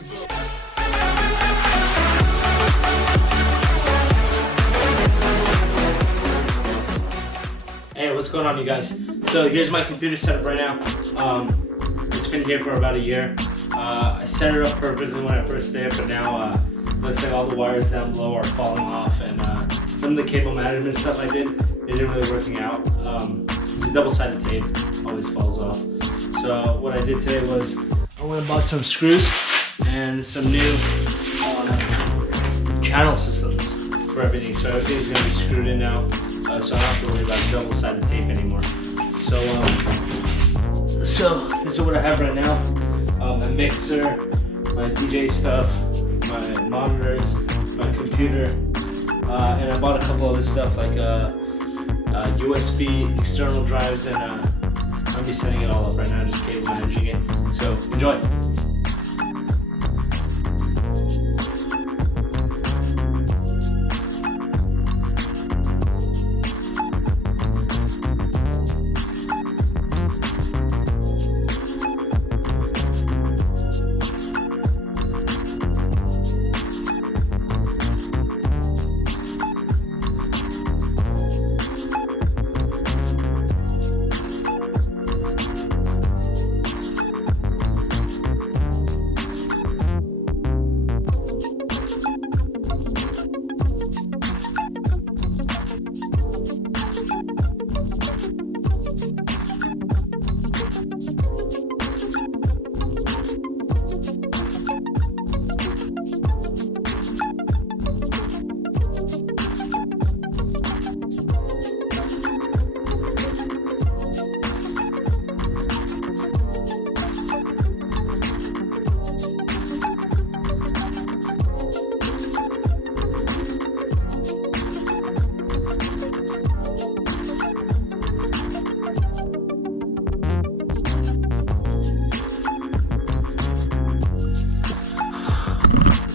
Hey, what's going on, you guys? So here's my computer setup right now. It's been here for about a year. I set it up perfectly when I first did it, but now looks like all the wires down below are falling off, and some of the cable management stuff I did isn't really working out. It's a double-sided tape, always falls off. So what I did today was I went and bought some screws and some new channel systems for everything. So everything's gonna be screwed in now. So I don't have to worry about double-sided tape anymore. So this is what I have right now. My mixer, my DJ stuff, my monitors, my computer, and I bought a couple other stuff like USB external drives, and I'll be setting it all up right now, just cable managing it. So enjoy.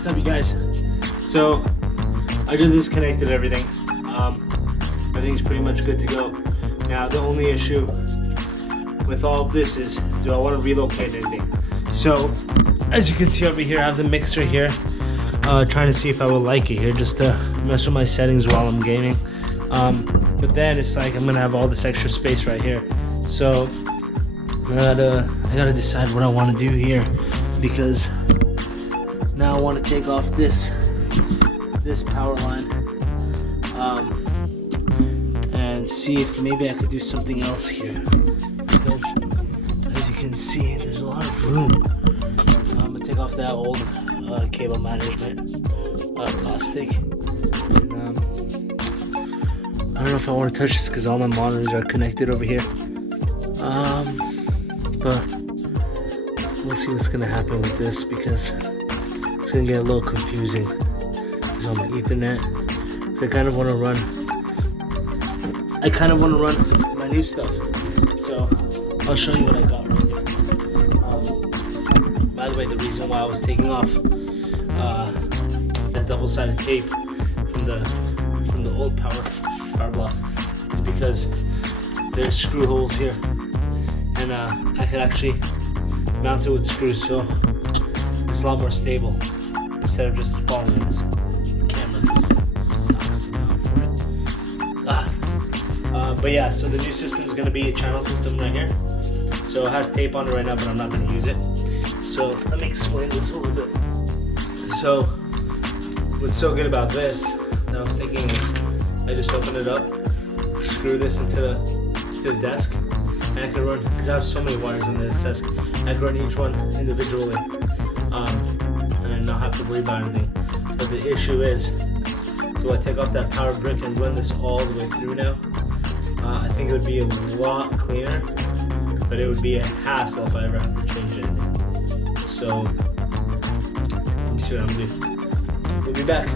What's up, you guys? So I just disconnected everything. Everything's pretty much good to go. Now the only issue with all of this is, do I want to relocate anything? So as you can see over here, I have the mixer here, trying to see if I would like it here, just to mess with my settings while I'm gaming. But then it's like I'm gonna have all this extra space right here. So I gotta decide what I want to do here, because now I want to take off this power line, and see if maybe I could do something else here. Because as you can see, there's a lot of room. I'm gonna take off that old cable management plastic. And, I don't know if I want to touch this because all my monitors are connected over here. But we'll see what's gonna happen with this, because it's gonna get a little confusing. It's on my Ethernet. So I kind of want to run my new stuff. So I'll show you what I got right here. By the way, the reason why I was taking off that double-sided tape from the old power block is because there's screw holes here, and I could actually mount it with screws, so it's a lot more stable instead of just falling in this. The camera just sucks to mount for it. But yeah, so the new system is going to be a channel system right here. So it has tape on it right now, but I'm not going to use it. So let me explain this a little bit. So what's so good about this that I was thinking is, I just open it up, screw this into the desk, and I can run, because I have so many wires on this desk, I can run each one individually, and not have to worry about anything. But the issue is, do I take off that power brick and run this all the way through now? I think it would be a lot cleaner, but it would be a hassle if I ever have to change it. So let me see what I'm gonna do. We'll be back.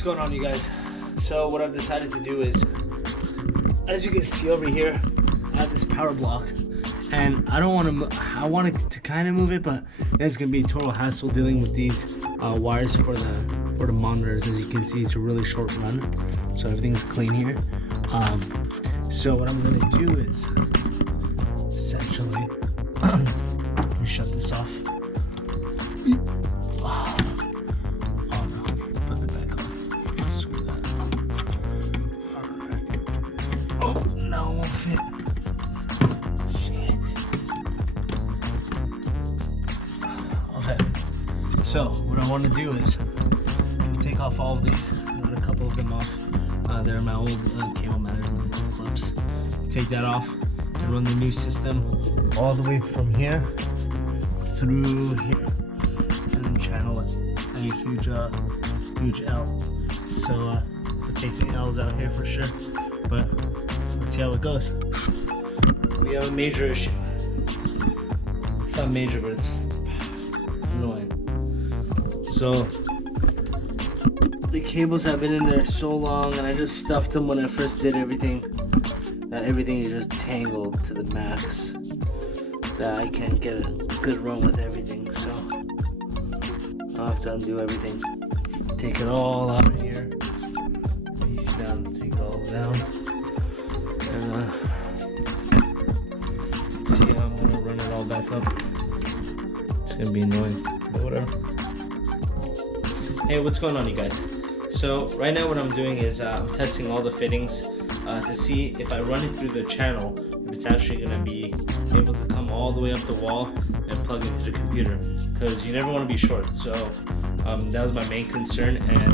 what's going on, you guys? So what I've decided to do is, as you can see over here, I have this power block, and I don't want to. I wanted to kind of move it, but then it's gonna be a total hassle dealing with these wires for the monitors. As you can see, it's a really short run, so everything's clean here. So what I'm gonna do is essentially let me shut this off. Oh no, put it back on. Screw that. Alright. Oh no, it won't fit. Shit. Okay. So what I want to do is take off all of these. I got a couple of them off. They're my old cable management clips. Take that off and run the new system all the way from here through here, and then channel it a huge L. So we'll take the L's out here for sure, but let's see how it goes. We have a major issue. It's not major, but it's annoying. So the cables have been in there so long, and I just stuffed them when I first did everything, that everything is just tangled to the max, that I can't get a good run with everything. So I'll have to undo everything, take it all out of here, piece it down, take it all down, and see how I'm gonna run it all back up. It's gonna be annoying, but whatever. Hey, what's going on, you guys? So right now what I'm doing is I'm testing all the fittings to see if I run it through the channel, if it's actually going to be able to come all the way up the wall and plug into the computer, because you never want to be short. So that was my main concern, and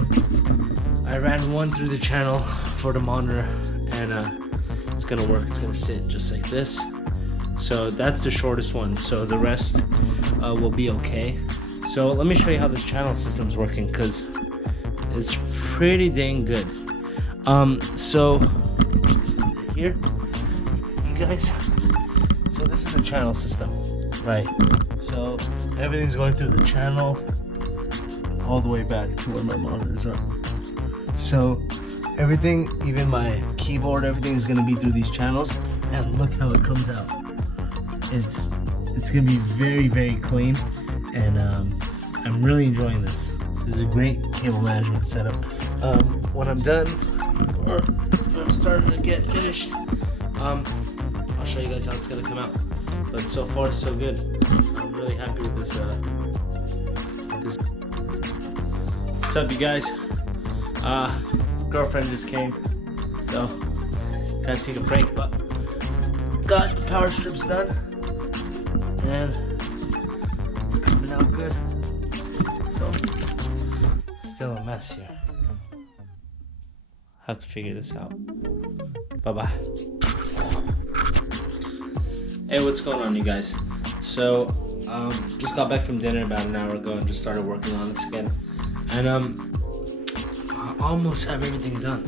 I ran one through the channel for the monitor, and it's going to work. It's going to sit just like this. So that's the shortest one, so the rest will be okay. So let me show you how this channel system's working, because it's pretty dang good. So here, you guys, so this is the channel system, right? So everything's going through the channel all the way back to where my monitors are. So everything, even my keyboard, everything's gonna be through these channels, and look how it comes out. It's gonna be very, very clean, and I'm really enjoying this. This is a great cable management setup. When I'm done, or when I'm starting to get finished, I'll show you guys how it's gonna come out. But so far, so good. I'm really happy with this. What's up, you guys? Girlfriend just came, so gotta take a break. But got the power strips done, and it's coming out good. So still a mess here. Have to figure this out. Bye-bye. Hey, what's going on, you guys? So just got back from dinner about an hour ago and just started working on this again, and I almost have everything done.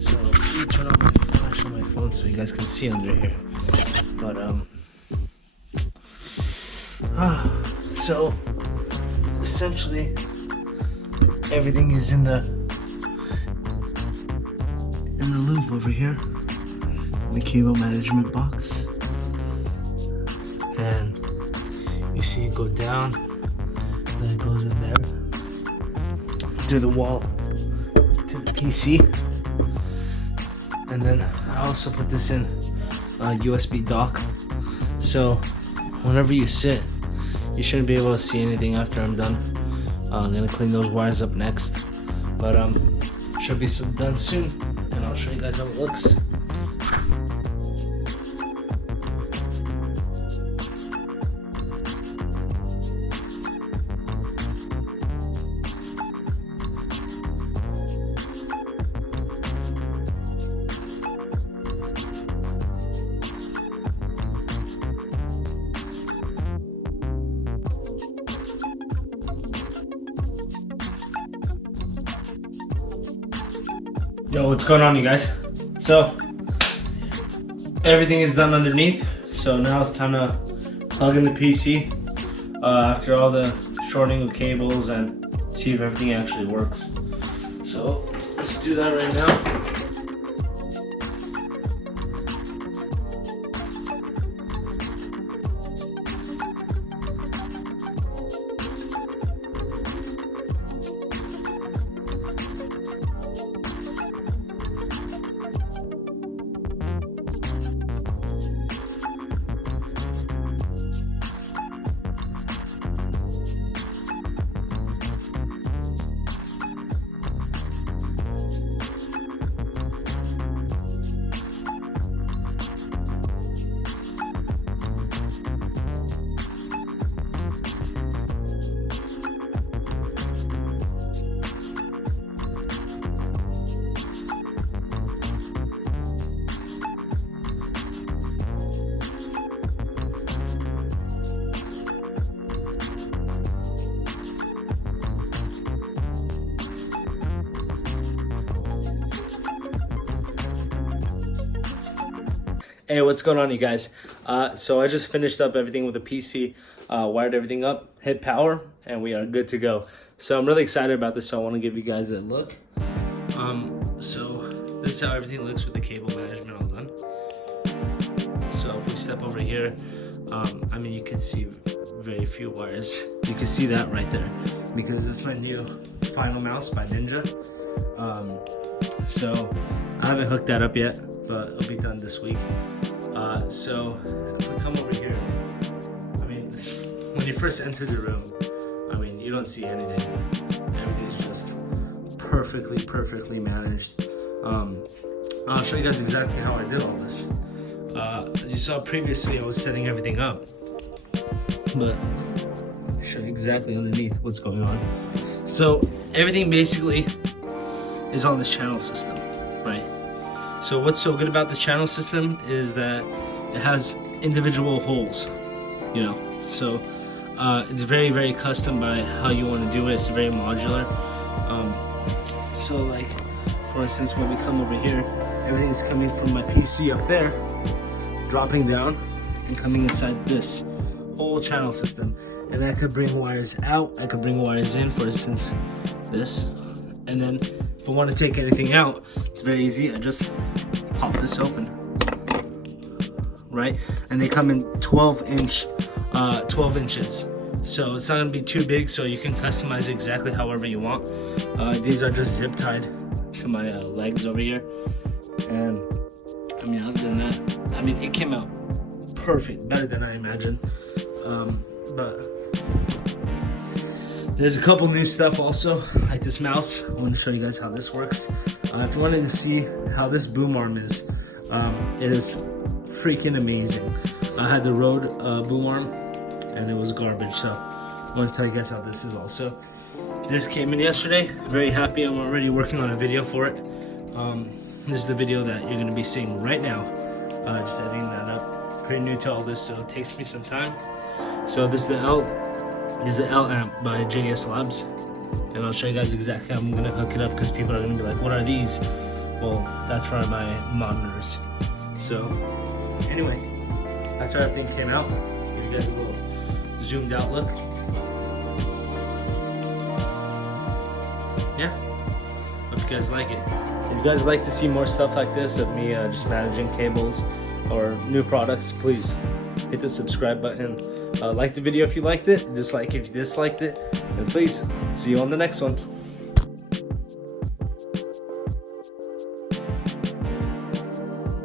So let me turn on my flash on my phone so you guys can see under here. But so essentially everything is in the loop over here, in the cable management box, and you see it go down, then it goes in there through the wall to the PC, and then I also put this in a USB dock, so whenever you sit, you shouldn't be able to see anything after I'm done. I'm gonna clean those wires up next, but should be done soon, and I'll show you guys how it looks. Yo, what's going on, you guys? So everything is done underneath, so now it's time to plug in the PC after all the shorting of cables and see if everything actually works. So let's do that right now. Hey, what's going on, you guys? So I just finished up everything with the PC, wired everything up, hit power, and we are good to go. So I'm really excited about this, so I want to give you guys a look. So this is how everything looks with the cable management all done. So if we step over here, I mean, you can see very few wires. You can see that right there, because that's my new final mouse by Ninja. So I haven't hooked that up yet, but it'll be done this week. So if we come over here, I mean, when you first enter the room, I mean, you don't see anything. Everything's just perfectly managed. I'll show you guys exactly how I did all this. As you saw previously, I was setting everything up, but I'll show you exactly underneath what's going on. So everything basically is on this channel system, right? So what's so good about this channel system is that it has individual holes, you know. So it's very custom by how you want to do it. It's very modular. So like, for instance, when we come over here, everything is coming from my PC up there, dropping down and coming inside this whole channel system. And I could bring wires out, I could bring wires in, for instance, this. And then if I want to take anything out, it's very easy. I just pop this open, right? And they come in 12 inches. So it's not gonna be too big, so you can customize it exactly however you want. These are just zip tied to my legs over here. And I mean, other than that, I mean, it came out perfect, better than I imagined. But there's a couple new stuff also, like this mouse. I want to show you guys how this works. If you wanted to see how this boom arm is, it is freaking amazing. I had the Rode boom arm, and it was garbage. So I want to tell you guys how this is also. This came in yesterday. Very happy. I'm already working on a video for it. This is the video that you're going to be seeing right now. Just editing that up. Pretty new to all this, so it takes me some time. So this is the L amp by JDS Labs, and I'll show you guys exactly how I'm gonna hook it up, because people are gonna be like, what are these? Well, that's for my monitors. So anyway, that's how everything came out. Give you guys a little zoomed out look. Yeah, hope you guys like it. If you guys like to see more stuff like this of me just managing cables or new products, please hit the subscribe button. Like the video if you liked it, dislike if you disliked it, and please see you on the next one.